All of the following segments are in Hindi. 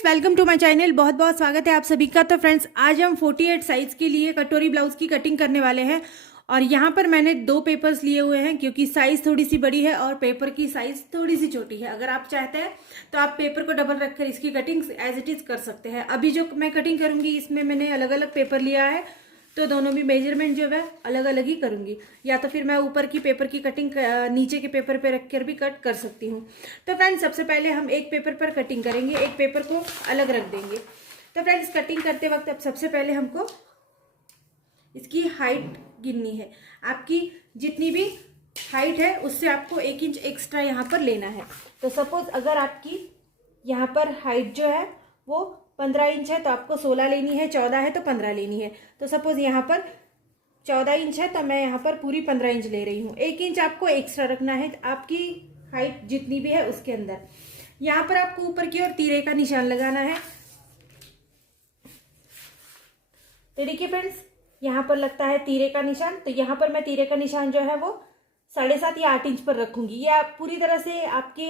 Friends, welcome to my channel. बहुत बहुत स्वागत है आप सभी का। तो फ्रेंड्स, आज हम 48 साइज के लिए कटोरी ब्लाउज की कटिंग करने वाले हैं। और यहाँ पर मैंने 2 पेपर्स लिए हुए हैं क्योंकि साइज थोड़ी सी बड़ी है और पेपर की साइज थोड़ी सी छोटी है। अगर आप चाहते हैं तो आप पेपर को डबल रखकर इसकी कटिंग एज इट इज कर सकते हैं। अभी जो मैं कटिंग करूंगी इसमें मैंने अलग अलग पेपर लिया है, तो दोनों भी मेजरमेंट जो है अलग अलग ही करूंगी। या तो फिर मैं ऊपर की पेपर की कटिंग नीचे के पेपर पे रख कर भी कट कर सकती हूँ। तो फ्रेंड्स, सबसे पहले हम एक पेपर पर कटिंग करेंगे, एक पेपर को अलग रख देंगे। तो फ्रेंड्स, कटिंग करते वक्त अब सबसे पहले हमको इसकी हाइट गिननी है। आपकी जितनी भी हाइट है उससे आपको 1 इंच एक्स्ट्रा यहाँ पर लेना है। तो सपोज अगर आपकी यहाँ पर हाइट जो है वो 15 इंच है तो आपको 16 लेनी है, 14 है तो 15 लेनी है। तो सपोज यहाँ पर 14 इंच है तो मैं यहाँ पर पूरी 15 इंच ले रही हूँ। 1 इंच आपको एक्स्ट्रा रखना है आपकी हाइट जितनी भी है उसके अंदर। यहाँ पर आपको ऊपर की ओर तीरे का निशान लगाना है। तो देखिए फ्रेंड्स, यहाँ पर लगता है तीरे का निशान। तो यहाँ पर मैं तीरे का निशान जो है वो 7.5 या 8 इंच पर रखूंगी। ये पूरी तरह से आपके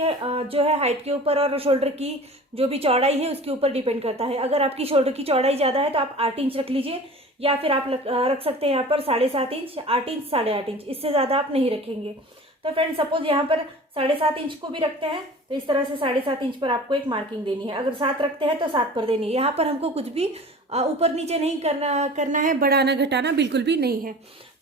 जो है हाइट के ऊपर और शोल्डर की जो भी चौड़ाई है उसके ऊपर डिपेंड करता है। अगर आपकी शोल्डर की चौड़ाई ज़्यादा है तो आप 8 इंच रख लीजिए, या फिर आप रख सकते हैं यहाँ पर 7.5 इंच, 8 इंच, 8.5 इंच, इससे ज़्यादा आप नहीं रखेंगे। तो फ्रेंड, सपोज यहाँ पर 7.5 इंच को भी रखते हैं तो इस तरह से 7.5 इंच पर आपको एक मार्किंग देनी है। अगर 7 रखते हैं तो 7 पर देनी है। यहाँ पर हमको कुछ भी ऊपर नीचे नहीं करना है, बढ़ाना घटाना बिल्कुल भी नहीं है।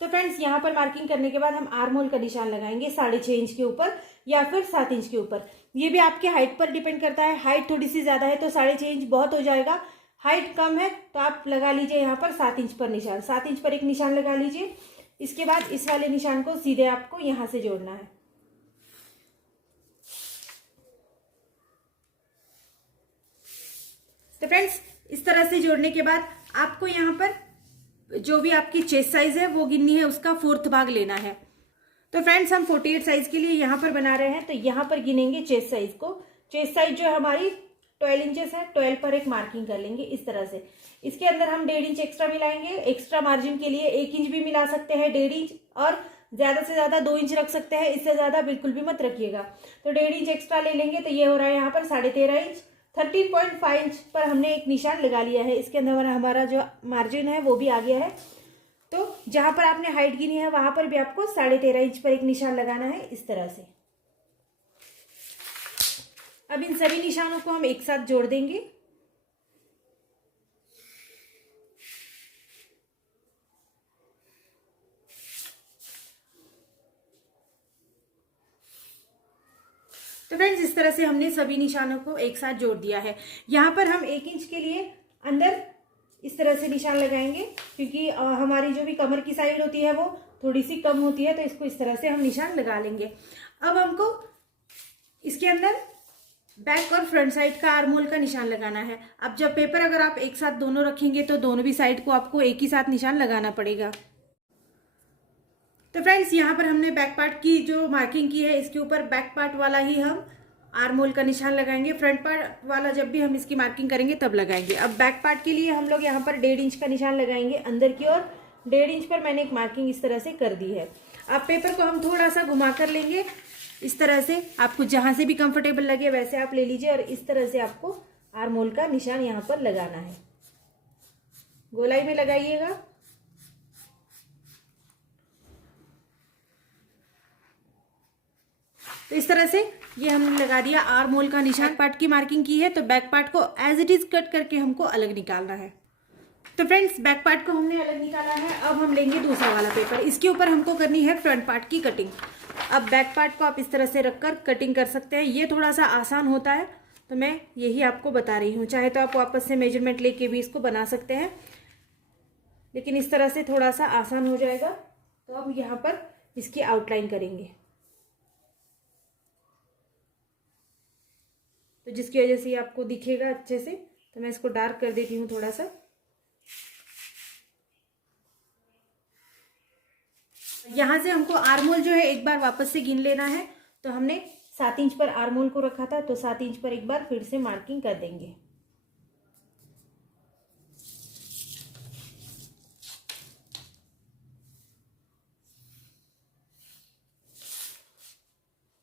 तो फ्रेंड्स, यहाँ पर मार्किंग करने के बाद हम आर्म होल का निशान लगाएंगे 6.5 इंच के ऊपर या फिर 7 इंच के ऊपर। ये भी आपके हाइट पर डिपेंड करता है। हाइट थोड़ी सी ज़्यादा है तो 6.5 इंच बहुत हो जाएगा। हाइट कम है तो आप लगा लीजिए यहाँ पर 7 इंच पर निशान। 7 इंच पर एक निशान लगा लीजिए। इसके बाद इस वाले निशान को सीधे आपको यहाँ से जोड़ना है। तो फ्रेंड्स, इस तरह से जोड़ने के बाद आपको यहाँ पर जो भी आपकी चेस्ट साइज है वो गिननी है, उसका 4th भाग लेना है। तो फ्रेंड्स, हम 48 साइज के लिए यहाँ पर बना रहे हैं तो यहाँ पर गिनेंगे चेस्ट साइज को। चेस्ट साइज जो हमारी 12 इंचेस है, 12 पर एक मार्किंग कर लेंगे इस तरह से। इसके अंदर हम 1.5 इंच एक्स्ट्रा मिलाएंगे। एक्स्ट्रा मार्जिन के लिए 1 इंच भी मिला सकते हैं, 1.5 इंच, और ज्यादा से ज्यादा 2 इंच रख सकते हैं। इससे ज्यादा बिल्कुल भी मत रखिएगा। तो 1.5 इंच एक्स्ट्रा ले लेंगे तो ये हो रहा है यहाँ पर 13.5 इंच। 13.5 इंच पर हमने एक निशान लगा लिया है। इसके अंदर हमारा जो मार्जिन है वो भी आ गया है। तो जहां पर आपने हाइट गिनी है वहां पर भी आपको 13.5 इंच पर एक निशान लगाना है इस तरह से। अब इन सभी निशानों को हम एक साथ जोड़ देंगे। तो फ्रेंड्स, इस तरह से हमने सभी निशानों को एक साथ जोड़ दिया है। यहाँ पर हम 1 इंच के लिए अंदर इस तरह से निशान लगाएंगे क्योंकि हमारी जो भी कमर की साइड होती है वो थोड़ी सी कम होती है, तो इसको इस तरह से हम निशान लगा लेंगे। अब हमको इसके अंदर बैक और फ्रंट साइड का आर्म होल का निशान लगाना है। अब जब पेपर अगर आप एक साथ दोनों रखेंगे तो दोनों भी साइड को आपको एक ही साथ निशान लगाना पड़ेगा। तो फ्रेंड्स, यहाँ पर हमने बैक पार्ट की जो मार्किंग की है इसके ऊपर बैक पार्ट वाला ही हम आर्म होल का निशान लगाएंगे। फ्रंट पार्ट वाला जब भी हम इसकी मार्किंग करेंगे तब लगाएंगे। अब बैक पार्ट के लिए हम लोग यहाँ पर 1.5 इंच का निशान लगाएंगे अंदर की ओर। 1.5 इंच पर मैंने एक मार्किंग इस तरह से कर दी है। अब पेपर को हम थोड़ा सा घुमा कर लेंगे इस तरह से। आपको जहां से भी कंफर्टेबल लगे वैसे आप ले लीजिए और इस तरह से आपको आर्म होल का निशान यहाँ पर लगाना है। गोलाई में लगाइएगा। तो इस तरह से ये हमने लगा दिया आर्म होल का निशान। पार्ट की मार्किंग की है तो बैक पार्ट को एज इट इज कट करके हमको अलग निकालना है। तो फ्रेंड्स, बैक पार्ट को हमने अलग निकाला है। अब हम लेंगे दूसरा वाला पेपर। इसके ऊपर हमको करनी है फ्रंट पार्ट की कटिंग। अब बैक पार्ट को आप इस तरह से रखकर कटिंग कर सकते हैं। ये थोड़ा सा आसान होता है तो मैं यही आपको बता रही हूँ। चाहे तो आप वापस से मेजरमेंट लेके भी इसको बना सकते हैं, लेकिन इस तरह से थोड़ा सा आसान हो जाएगा। तो अब यहाँ पर इसकी आउटलाइन करेंगे, तो जिसकी वजह से आपको दिखेगा अच्छे से। तो मैं इसको डार्क कर देती हूँ थोड़ा सा। यहाँ से हमको आर्म होल जो है एक बार वापस से गिन लेना है। तो हमने 7 इंच पर आर्म होल को रखा था तो 7 इंच पर एक बार फिर से मार्किंग कर देंगे।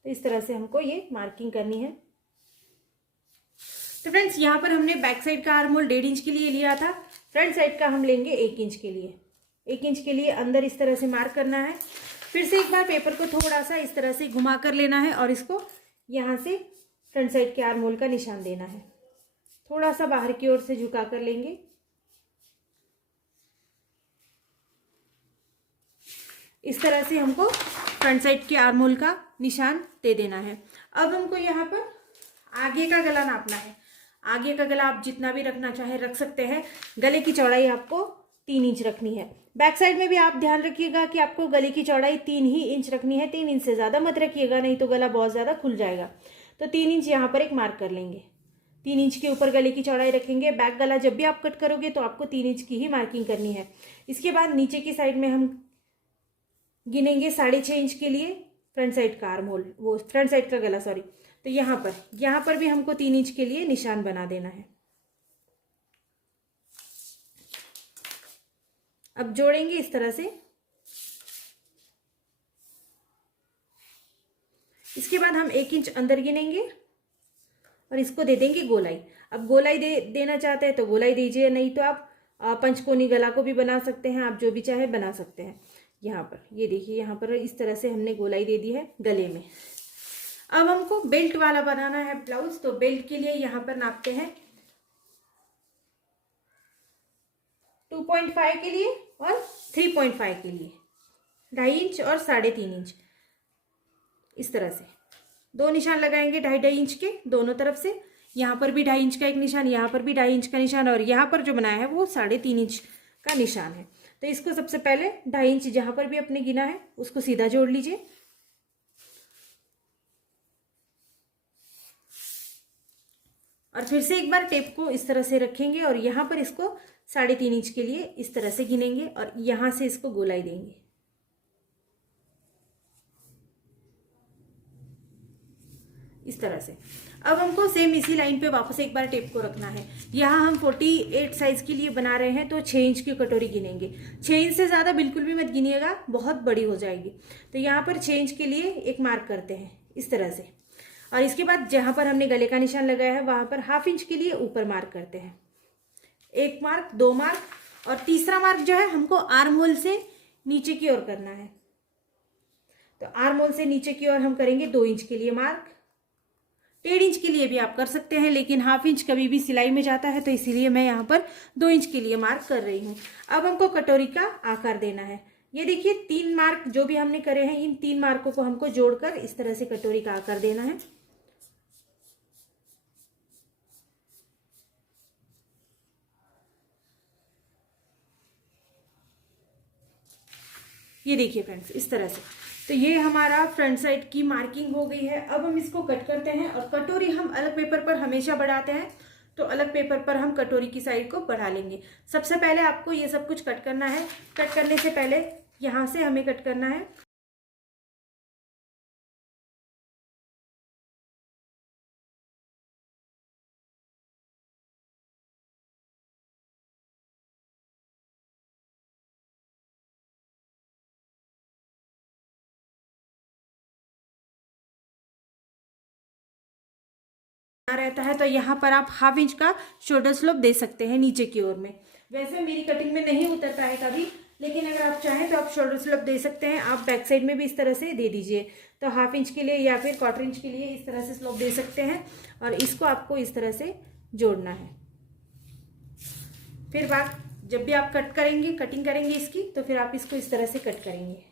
तो इस तरह से हमको ये मार्किंग करनी है। तो फ्रेंड्स यहाँ पर हमने बैक साइड का आर्म होल 1.5 इंच के लिए लिया था, फ्रंट साइड का हम लेंगे 1 इंच के लिए। 1 इंच के लिए अंदर इस तरह से मार्क करना है। फिर से एक बार पेपर को थोड़ा सा इस तरह से घुमा कर लेना है और इसको यहाँ से फ्रंट साइड के आर्म होल का निशान देना है। थोड़ा सा बाहर की ओर से झुका कर लेंगे। इस तरह से हमको फ्रंट साइड के आर्म होल का निशान दे देना है। अब हमको यहाँ पर आगे का गला नापना है। आगे का गला आप जितना भी रखना चाहे रख सकते हैं। गले की चौड़ाई आपको 3 इंच रखनी है। बैक साइड में भी आप ध्यान रखिएगा कि आपको गले की चौड़ाई 3 ही इंच रखनी है। 3 इंच से ज़्यादा मत रखिएगा, नहीं तो गला बहुत ज़्यादा खुल जाएगा। तो 3 इंच यहाँ पर एक मार्क कर लेंगे। 3 इंच के ऊपर गले की चौड़ाई रखेंगे। बैक गला जब भी आप कट करोगे तो आपको 3 इंच की ही मार्किंग करनी है। इसके बाद नीचे की साइड में हम गिनेंगे 6.5 इंच के लिए फ्रंट साइड का आर्म होल, वो फ्रंट साइड का गला, सॉरी। तो यहाँ पर भी हमको 3 इंच के लिए निशान बना देना है। अब जोड़ेंगे इस तरह से। इसके बाद हम 1 इंच अंदर गिनेंगे और इसको दे देंगे गोलाई। अब गोलाई देना चाहते हैं तो गोलाई दीजिए, नहीं तो आप पंचकोनी गला को भी बना सकते हैं। आप जो भी चाहे बना सकते हैं। यहाँ पर ये देखिए, यहाँ पर इस तरह से हमने गोलाई दे दी है गले में। अब हमको बेल्ट वाला बनाना है ब्लाउज। तो बेल्ट के लिए यहाँ पर नापते हैं 2.5 के लिए और 3.5 के लिए, 2.5 इंच और 3.5 इंच। इस तरह से 2 निशान लगाएंगे 2.5 इंच के दोनों तरफ से। यहाँ पर भी 2.5 इंच का एक निशान, यहाँ पर भी 2.5 इंच का निशान, और यहाँ पर जो बनाया है वो 3.5 इंच का निशान है। तो इसको सबसे पहले 2.5 इंच जहाँ पर भी आपने गिना है उसको सीधा जोड़ लीजिए। और फिर से एक बार टेप को इस तरह से रखेंगे और यहाँ पर इसको 3.5 इंच के लिए इस तरह से गिनेंगे और यहाँ से इसको गोलाई देंगे। इस तरह से। अब हमको सेम इसी लाइन पे वापस एक बार टेप को रखना है। यहाँ हम 48 साइज के लिए बना रहे हैं तो 6 इंच की कटोरी गिनेंगे। 6 इंच से ज़्यादा बिल्कुल भी मत गिनिएगा, बहुत बड़ी हो जाएगी। तो यहाँ पर 6 इंच के लिए एक मार्क करते हैं इस तरह से। और इसके बाद जहाँ पर हमने गले का निशान लगाया है वहाँ पर 1/2 इंच के लिए ऊपर मार्क करते हैं। 1 मार्क, 2 मार्क, और तीसरा मार्क जो है हमको आर्म होल से नीचे की ओर करना है। तो आर्म होल से नीचे की ओर हम करेंगे 2 इंच के लिए मार्क। 1.5 इंच के लिए भी आप कर सकते हैं, लेकिन 1/2 इंच कभी भी सिलाई में जाता है तो इसीलिए मैं यहाँ पर 2 इंच के लिए मार्क कर रही हूँ। अब हमको कटोरी का आकार देना है। ये देखिए 3 मार्क जो भी हमने करे हैं, इन 3 मार्कों को हमको जोड़कर इस तरह से कटोरी का आकार देना है। ये देखिए फ्रेंड्स, इस तरह से। तो ये हमारा फ्रंट साइड की मार्किंग हो गई है। अब हम इसको कट करते हैं। और कटोरी हम अलग पेपर पर हमेशा बढ़ाते हैं, तो अलग पेपर पर हम कटोरी की साइड को बढ़ा लेंगे। सबसे पहले आपको ये सब कुछ कट करना है। कट करने से पहले यहाँ से हमें कट करना है। रहता है तो यहाँ पर आप 1/2 इंच का शोल्डर स्लोप दे सकते हैं नीचे की ओर में। वैसे मेरी कटिंग में नहीं उतरता है कभी, लेकिन अगर आप चाहें तो आप शोल्डर स्लोप दे सकते हैं। आप बैक साइड में भी इस तरह से दे दीजिए। तो 1/2 इंच के लिए या फिर 1/4 इंच के लिए इस तरह से स्लोप दे सकते हैं। और इसको आपको इस तरह से जोड़ना है। फिर बात, जब भी आप कट करेंगे, कटिंग करेंगे इसकी, तो फिर आप इसको इस तरह से कट करेंगे।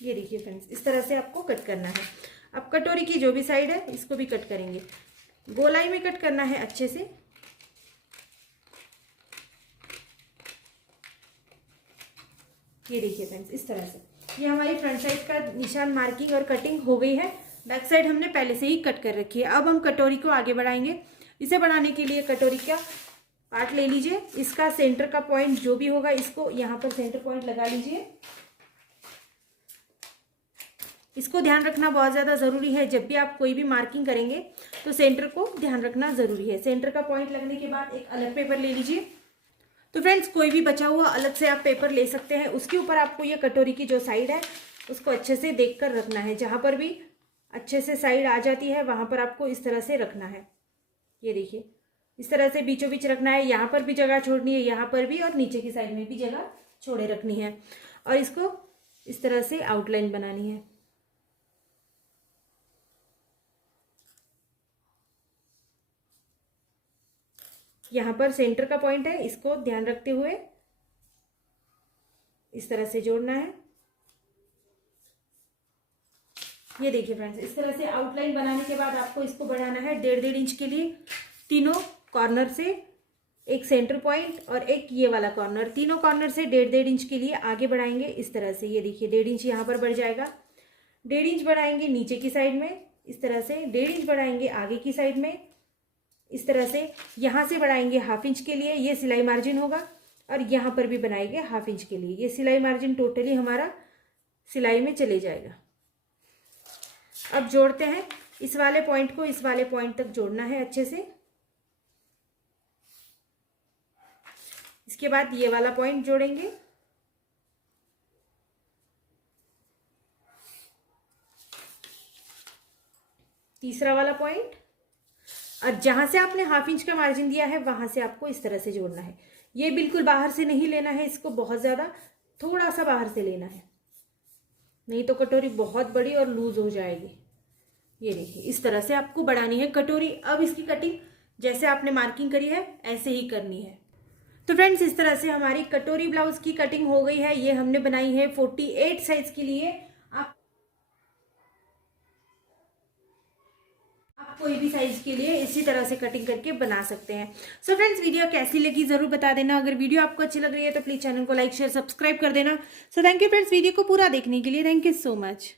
ये देखिए फ्रेंड्स, इस तरह से आपको कट करना है। अब कटोरी की जो भी साइड है इसको भी कट करेंगे। गोलाई में कट करना है अच्छे से। ये देखिए फ्रेंड्स, इस तरह से। ये हमारी फ्रंट साइड का निशान मार्किंग और कटिंग हो गई है। बैक साइड हमने पहले से ही कट कर रखी है। अब हम कटोरी को आगे बढ़ाएंगे। इसे बढ़ाने के लिए कटोरी का पार्ट ले लीजिए। इसका सेंटर का पॉइंट जो भी होगा, इसको यहाँ पर सेंटर पॉइंट लगा लीजिए। इसको ध्यान रखना बहुत ज़्यादा ज़रूरी है। जब भी आप कोई भी मार्किंग करेंगे तो सेंटर को ध्यान रखना ज़रूरी है। सेंटर का पॉइंट लगने के बाद एक अलग पेपर ले लीजिए। तो फ्रेंड्स, कोई भी बचा हुआ अलग से आप पेपर ले सकते हैं। उसके ऊपर आपको ये कटोरी की जो साइड है उसको अच्छे से देख कर रखना है। जहाँ पर भी अच्छे से साइड आ जाती है वहाँ पर आपको इस तरह से रखना है। ये देखिए, इस तरह से बीचों बीच रखना है। यहाँ पर भी जगह छोड़नी है, यहाँ पर भी, और नीचे की साइड में भी जगह छोड़े रखनी है। और इसको इस तरह से आउटलाइन बनानी है। यहाँ पर सेंटर का पॉइंट है, इसको ध्यान रखते हुए इस तरह से जोड़ना है। ये देखिए फ्रेंड्स, इस तरह से आउटलाइन बनाने के बाद आपको इसको बढ़ाना है 1.5 इंच के लिए। तीनों कॉर्नर से एक सेंटर पॉइंट और एक ये वाला कॉर्नर, तीनों कॉर्नर से 1.5 इंच के लिए आगे बढ़ाएंगे इस तरह से। ये देखिए 1.5 इंच यहाँ पर बढ़ जाएगा। 1.5 इंच बढ़ाएंगे नीचे की साइड में इस तरह से, 1.5 इंच बढ़ाएंगे आगे की साइड में इस तरह से। यहाँ से बढ़ाएंगे 1/2 इंच के लिए, ये सिलाई मार्जिन होगा। और यहाँ पर भी बनाएंगे 1/2 इंच के लिए। ये सिलाई मार्जिन टोटली हमारा सिलाई में चले जाएगा। अब जोड़ते हैं, इस वाले पॉइंट को इस वाले पॉइंट तक जोड़ना है अच्छे से। इसके बाद ये वाला पॉइंट जोड़ेंगे, तीसरा वाला पॉइंट, और जहां से आपने 1/2 इंच का मार्जिन दिया है वहां से आपको इस तरह से जोड़ना है। ये बिल्कुल बाहर से नहीं लेना है, इसको बहुत ज्यादा, थोड़ा सा बाहर से लेना है, नहीं तो कटोरी बहुत बड़ी और लूज हो जाएगी। ये देखिए इस तरह से आपको बढ़ानी है कटोरी। अब इसकी कटिंग जैसे आपने मार्किंग करी है ऐसे ही करनी है। तो फ्रेंड्स, इस तरह से हमारी कटोरी ब्लाउज की कटिंग हो गई है। ये हमने बनाई है 48 साइज के लिए। आप कोई भी साइज के लिए इसी तरह से कटिंग करके बना सकते हैं। सो फ्रेंड्स, वीडियो कैसी लगी जरूर बता देना। अगर वीडियो आपको अच्छी लग रही है तो प्लीज चैनल को लाइक शेयर सब्सक्राइब कर देना। So thank you friends, video को पूरा देखने के लिए। Thank you so much.